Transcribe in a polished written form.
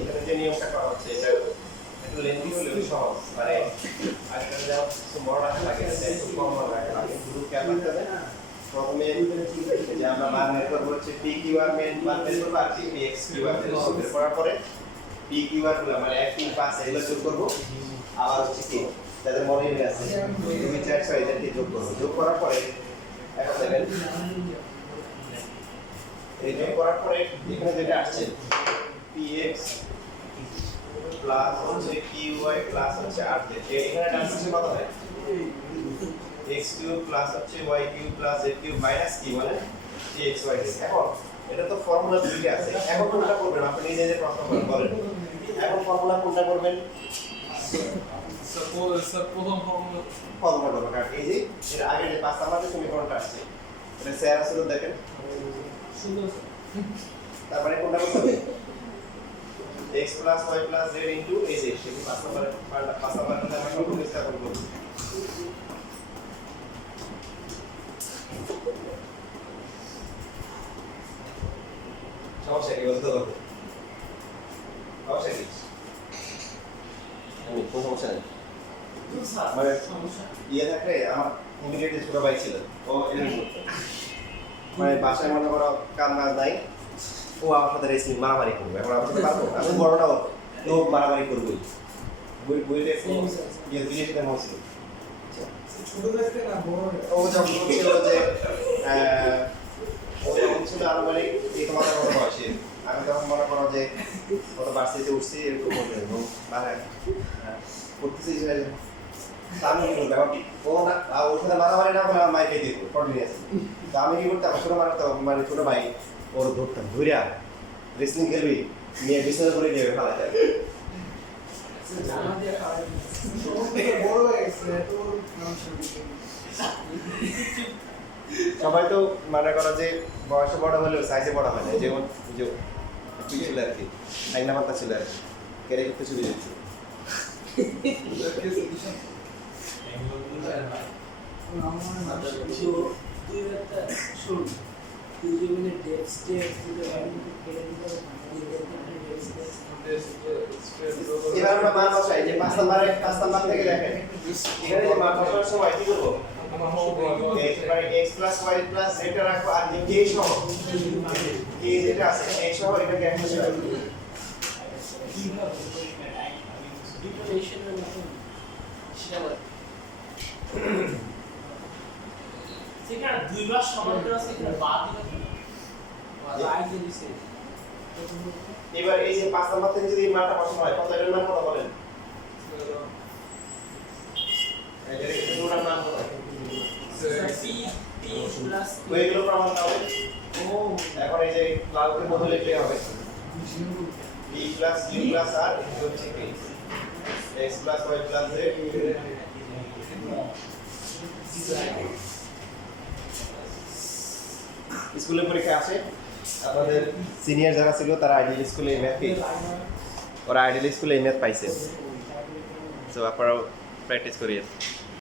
এখানে যে নিয়মটা করা হচ্ছে এটা একটু লেন্থি হলেও সহজ, মানে আজকাল যা কিছু বড় রাখা লাগে একটু কম রাখা লাগে, শুধু খেয়াল রাখতে হবে প্রথমে যে আমরা মান বের করবো হচ্ছে পি কিউ আর মেন মান বের করবো আর পি এক্স কিউ আর বের করার পরে পি কিউ আর গুলো মানে 1 3 5 এগুলো যোগ করবো, আবার হচ্ছে কি তাদের মনে আছে 2 4 6 এদেরকে যোগ করবো, যোগ করার পরে এখন দেখেন এই যোগ করার পরে এখানে যেটা আসছে px প্লাস হচ্ছে qy প্লাস হচ্ছে rz, এখানে ডান পাশে কত হয় x কিউব প্লাস হচ্ছে y cube plus z cube minus কি বলে gxy। এখন এটা তো ফর্মুলা দুইটা আছে, এখন কোনটা করবেন আপনি নিজে নিজে প্রশ্ন করেন বলেন, এখন ফর্মুলা কোনটা করবেন? প্রথম ফর্মুলা করবেন, কারণ এই যে এর আগে যে 5 নাম্বারের সমীকরণটা আসছে এটা স্যার আসলে দেখেন তারপরে কোনটা করতে হবে x plus y plus z into az, সেটি 5 নাম্বারের মধ্যে আমরা সবগুলো স্থাপন করব। সমস্যা কি বলতে পারবো? সমস্যা কি? আমি কোনো সমস্যা নেই। মানে ইয়ে থাকলে আমার ইমিডিয়েটলি ছোট ভাই ছিল, ও এমনি করতো, মানে বাসায় মনে করো কাম কাজ নাই, ও আমার সাথে রেসলিং মারামারি করবে, এখন আমার সাথে পারবো আমি বড়টা হবো তো মারামারি করবোই, বইটা ইয়ে দিলে সেটা মনে ছিল ও যখন ছিল যে ও যখন ছিল আরো মানে এই তোমার মতো বয়সে, আমি তখন মনে করো যে কত বার্ষিতে উঠছি এরকম বলতে এবং মানে করতেছি আমি কি করবো এখন ও না ওর সাথে মারামারি না করে আমার মাইকে দিয়ে দেবো কন্টিনিউয়াস। তো আমি কি করতাম ছোটো মারতাম, মানে ছোটো ভাই ওর ধরতাম ধরিয়া রেসলিং খেলবি নিয়ে বিছানা করে নিয়ে ফেলা যায়। সবাই তো মনে করো যে বয়সে বড় হলেও সাইজে বড় হয় না, যেমন যে তুই ছিল আর কি এক নাম্বারটা ছিল আর কি কেড়ে করতে চলে যাচ্ছে। এবার আমরা মান বসাই যে 5 নাম্বার থেকে দেখেন এখানে যে মান বসানোর সময় কি করব x plus y plus z রাখবো আর যে k সহ k যেটা আছে x সহ এটাকে এক পাশে রাখবো। সেখানে দুইবার সমান্তর আছে এখানে বাদ দিলে দিছে। এবার এই যে 5 নাম্বার থেকে যদি এই মানটা বসানো হয় কত এর মান কত বলেন? এর দুটোর মান কত? p প্লাস ওইগুলো প্রমাণ হবে। ও এখন এই যে ক্লাউডের মধ্যে লিখতে হবে b plus q plus r হচ্ছে কি x plus y plus z স্কুলের পরীক্ষা আসে আপনাদের সিনিয়র যারা ছিল তারা আইডিয়াল স্কুলে এই ম্যাথ ওরা আইডিয়াল স্কুলে এই ম্যাথ পাইছে তো আপনারাও প্র্যাকটিস করিয়ে